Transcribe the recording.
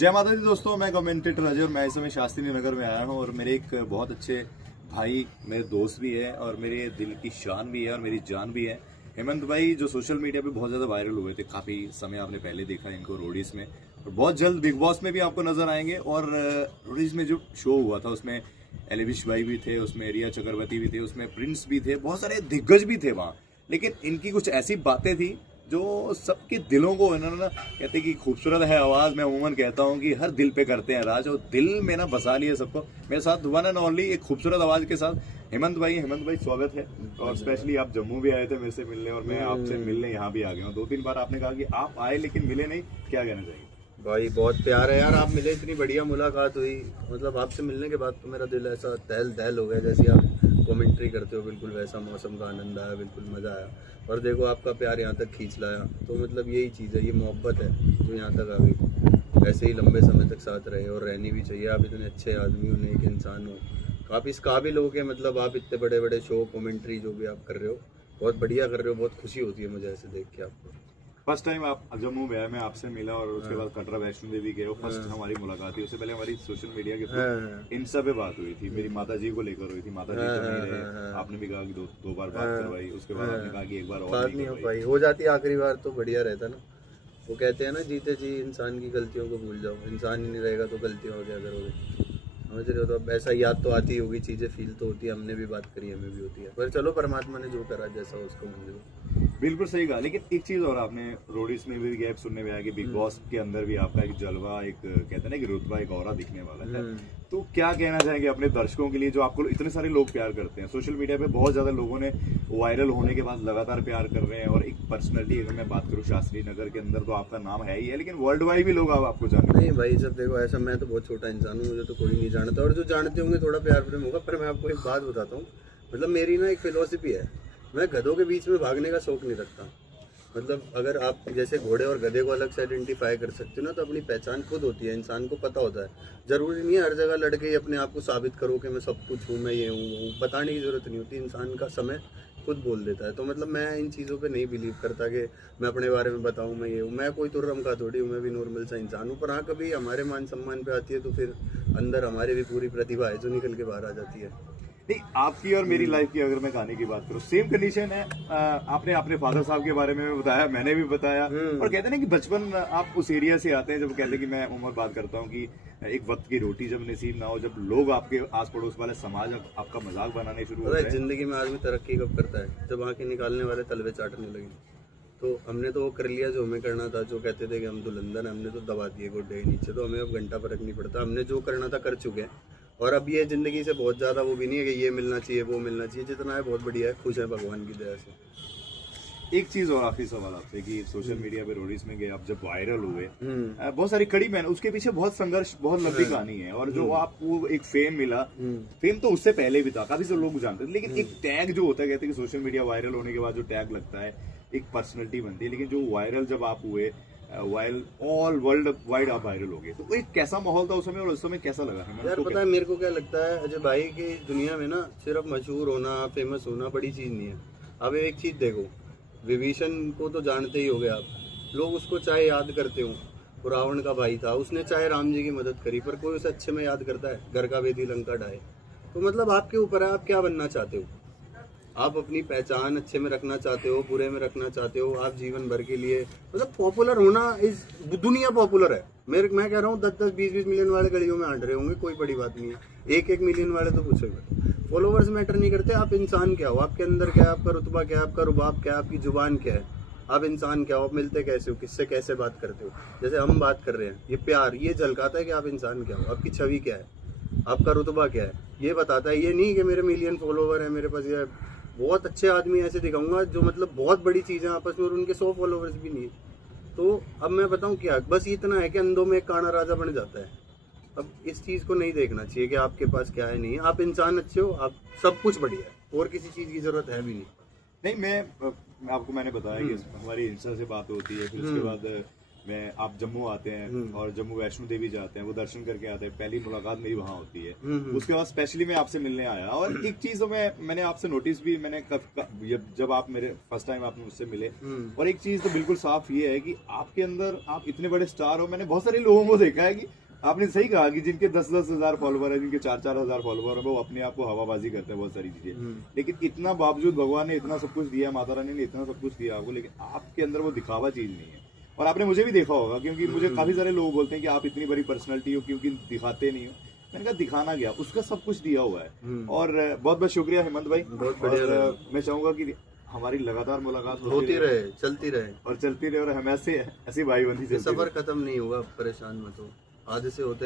जय माता दी दोस्तों, मैं कमेंटेटर अजय और मैं इस समय शास्त्री नगर में आया हूँ और मेरे एक बहुत अच्छे भाई, मेरे दोस्त भी है और मेरे दिल की शान भी है और मेरी जान भी है। हेमंत भाई जो सोशल मीडिया पे बहुत ज़्यादा वायरल हुए थे, काफ़ी समय आपने पहले देखा इनको रोडीज में, और बहुत जल्द बिग बॉस में भी आपको नजर आएंगे। और रोडीज में जो शो हुआ था उसमें एलिविश भाई भी थे, उसमें रिया चक्रवर्ती भी थे, उसमें प्रिंस भी थे, बहुत सारे दिग्गज भी थे वहाँ। लेकिन इनकी कुछ ऐसी बातें थी जो सबके दिलों को इन्होंने ना, कहते कि खूबसूरत है आवाज़, मैं उमूमन कहता हूँ कि हर दिल पे करते हैं राज, और दिल में ना बसा लिया सबको। मेरे साथ वन एंड ओनली एक खूबसूरत आवाज़ के साथ हेमंत भाई स्वागत है। और स्पेशली आप जम्मू भी आए थे मेरे से मिलने और मैं आपसे मिलने यहाँ भी आ गया हूँ। 2-3 बार आपने कहा कि आप आए लेकिन मिले नहीं, क्या कहना चाहिए? भाई बहुत प्यार है यार, आप मिले, इतनी बढ़िया मुलाकात हुई। मतलब आपसे मिलने के बाद तो मेरा दिल ऐसा तहल तहल हो गया, जैसे आप कमेंट्री करते हो बिल्कुल वैसा मौसम का आनंद आया, बिल्कुल मज़ा आया। और देखो आपका प्यार यहाँ तक खींच लाया, तो मतलब यही चीज़ है, ये मोहब्बत है जो यहाँ तक आ गई। ऐसे ही लंबे समय तक साथ रहे और रहनी भी चाहिए। आप इतने अच्छे आदमी हो, नेक इंसान हो, आप इस काबिल हो के मतलब आप इतने बड़े बड़े शो कमेंट्री जो भी आप कर रहे हो बहुत बढ़िया कर रहे हो। बहुत खुशी होती है मुझे ऐसे देख के आपको। फर्स्ट टाइम आप जम्मू में आए, मैं आपसे मिला और उसके बाद कटरा वैष्णो देवी गए, फर्स्ट हमारी मुलाकात थी। उससे पहले हमारी सोशल मीडिया के थ्रू इंस्टा पे बात हुई थी, मेरी माता जी को लेकर हुई थी। माता जी तो नहीं रहे, आपने भी कहा कि दो बार बात करवाई, उसके बाद आपने कहा कि एक बार और बात नहीं हो पाई, हो जाती आखिरी बार तो बढ़िया रहता ना। वो कहते हैं ना, जीते जी इंसान की गलतियों को भूल जाओ, इंसान ही नहीं रहेगा तो गलतियाँ हो क्या करोगे। समझ रहे हो? तो अब ऐसा याद तो आती होगी, चीज़ें फील तो होती है, हमने भी बात करी, हमें भी होती है, पर चलो परमात्मा ने जो करा जैसा उसको मंजूर। बिल्कुल सही कहा। लेकिन एक चीज और, आपने रोडीज में भी गैप सुनने में आया कि बिग बॉस के अंदर भी आपका एक जलवा, एक कहते हैं ना कि रुतबा, एक ऑरा दिखने वाला है। तो क्या कहना चाहेंगे अपने दर्शकों के लिए जो आपको इतने सारे लोग प्यार करते हैं? सोशल मीडिया पे बहुत ज्यादा लोगों ने वायरल होने के बाद लगातार प्यार कर रहे हैं, और एक पर्सनैलिटी अगर मैं बात करूँ शास्त्री नगर के अंदर तो आपका नाम है ही है, लेकिन वर्ल्ड वाइड भी लोग आपको जानते हैं। नहीं भाई, सब देखो ऐसा, मैं तो बहुत छोटा इंसान हूँ, मुझे तो कोई नहीं जानता, और जो जानते होंगे थोड़ा प्यार प्रेम होगा। पर मैं आपको एक बात बताता हूँ, मतलब मेरी ना एक फिलोसफी है, मैं गधों के बीच में भागने का शौक नहीं रखता। मतलब अगर आप जैसे घोड़े और गधे को अलग से आइडेंटिफाई कर सकते हो ना, तो अपनी पहचान खुद होती है, इंसान को पता होता है। जरूरी नहीं है हर जगह लड़के ही अपने आप को साबित करो कि मैं सब कुछ हूँ, मैं ये हूँ, बताने की जरूरत नहीं होती। इंसान का समय खुद बोल देता है। तो मतलब मैं इन चीज़ों पे नहीं बिलीव करता कि मैं अपने बारे में बताऊँ मैं ये हूँ। मैं कोई तुर्रम का थोड़ी हूँ, मैं भी नॉर्मल सा इंसान हूँ। पर हाँ, कभी हमारे मान सम्मान पे आती है तो फिर अंदर हमारी भी पूरी प्रतिभा है जो निकल के बाहर आ जाती है। नहीं, आपकी और मेरी लाइफ की अगर मैं कहानी की बात करूं, सेम कंडीशन है। आपने अपने फादर साहब के बारे में भी बताया, मैंने भी बताया। और कहते हैं ना कि बचपन आप उस एरिया से आते हैं, जब कहते हैं कि मैं उम्र बात करता हूं कि एक वक्त की रोटी जब नसीब ना हो, जब लोग आपके आस पड़ोस वाले समाज आपका मजाक बनाने शुरू हो गए। जिंदगी में आदमी तरक्की कब करता है? जब आंखें निकालने वाले तलवे चाटने लगे। तो हमने तो वो कर लिया जो हमें करना था। जो कहते थे कि हम दुल्हन, हमने तो दबा दिए गोड्डे के नीचे। तो हमें अब घंटा फर्क नहीं पड़ता, हमने जो करना था कर चुके हैं। और अब ये जिंदगी से बहुत ज़्यादा वो भी नहीं है कि ये मिलना चाहिए वो मिलना चाहिए। जितना है बहुत बढ़िया है, खुश है भगवान की दया से। एक चीज और आखिरी सवाल आपसे कि सोशल मीडिया पे रोडीज में गए आप, जब वायरल हुए, बहुत सारी कड़ी मेहनत, उसके पीछे बहुत संघर्ष, बहुत लंबी कहानी है। और जो आपको एक फेम मिला, फेम तो उससे पहले भी था, काफी सारे लोग जानते थे, लेकिन एक टैग जो होता है, कहते हैं कि सोशल मीडिया वायरल होने के बाद जो टैग लगता है, एक पर्सनैलिटी बनती है। लेकिन जो वायरल जब आप हुए, वायरल ऑल वर्ल्ड वाइड आप वायरल हो गए, तो एक कैसा माहौल था उस समय और उस समय कैसा लगा हमें? यार पता है मेरे को क्या लगता है अजय भाई, की दुनिया में ना सिर्फ मशहूर होना, फेमस होना बड़ी चीज़ नहीं है। अब एक चीज़ देखो, विभीषण को तो जानते ही होगे आप, लोग उसको चाहे याद करते हो, वो रावण का भाई था, उसने चाहे राम जी की मदद करी, पर कोई उसे अच्छे में याद करता है? घर का वेदी लंका ढाए। तो मतलब आपके ऊपर है, आप क्या बनना चाहते हो। आप अपनी पहचान अच्छे में रखना चाहते हो, बुरे में रखना चाहते हो, आप जीवन भर के लिए मतलब पॉपुलर होना, इस दुनिया पॉपुलर है। मैं कह रहा हूँ 10-10, 20-20 मिलियन वाले गलियों में हांट रहे होंगे, कोई बड़ी बात नहीं है। 1-1 मिलियन वाले तो पूछोगे। फॉलोवर्स मैटर नहीं करते, आप इंसान क्या हो, आपके अंदर क्या है, आपका रुतबा क्या है, आपका रुबाब क्या है, आपकी जुबान क्या है, आप इंसान क्या हो, आप मिलते कैसे हो, किससे कैसे बात करते हो। जैसे हम बात कर रहे हैं, ये प्यार ये झलकाता है कि आप इंसान क्या हो, आपकी छवि क्या है, आपका रुतबा क्या है, ये बताता है। ये नहीं कि मेरे मिलियन फॉलोवर है मेरे पास। ये बहुत अच्छे आदमी ऐसे दिखाऊंगा जो मतलब बहुत बड़ी चीज़ें आपस में, और उनके 100 फॉलोवर्स भी नहीं है। तो अब मैं बताऊं क्या, बस इतना है कि अंधों में एक काना राजा बन जाता है। अब इस चीज़ को नहीं देखना चाहिए कि आपके पास क्या है नहीं है। आप इंसान अच्छे हो, आप सब कुछ बढ़िया है, और किसी चीज़ की जरूरत है भी नहीं। नहीं, मैं आपको मैंने बताया कि हमारी इंस्टा से बात होती है, फिर उसके बाद मैं आप जम्मू आते हैं और जम्मू वैष्णो देवी जाते हैं, वो दर्शन करके आते हैं, पहली मुलाकात मेरी वहाँ होती है। उसके बाद स्पेशली मैं आपसे मिलने आया और एक चीज मैंने आपसे नोटिस भी, मैंने जब आप मेरे फर्स्ट टाइम आपने मुझसे मिले, और एक चीज तो बिल्कुल साफ ये है कि आपके अंदर, आप इतने बड़े स्टार हो, मैंने बहुत सारे लोगों को देखा है कि आपने सही कहा कि जिनके 10-10 हजार फॉलोवर है, जिनके 4-4 हजार फॉलोवर है, वो अपने आप को हवाबाजी करते हैं बहुत सारी चीजें, लेकिन इतना बावजूद भगवान ने इतना सब कुछ दिया, माता रानी ने इतना सब कुछ दिया आपको, लेकिन आपके अंदर वो दिखावा चीज नहीं है। और आपने मुझे भी देखा होगा, क्योंकि मुझे काफी सारे लोग बोलते हैं कि आप इतनी बड़ी पर्सनैलिटी हो क्योंकि दिखाते नहीं हो। मैंने कहा दिखाना गया, उसका सब कुछ दिया हुआ है। और बहुत बहुत शुक्रिया हेमंत भाई, बहुत बढ़िया। और मैं चाहूंगा कि हमारी लगातार मुलाकात होती रहे, चलती रहे और चलती रहे, और हम ऐसी भाई बंदी ये सफर खत्म नहीं हुआ, परेशान मत हो, आधे से होते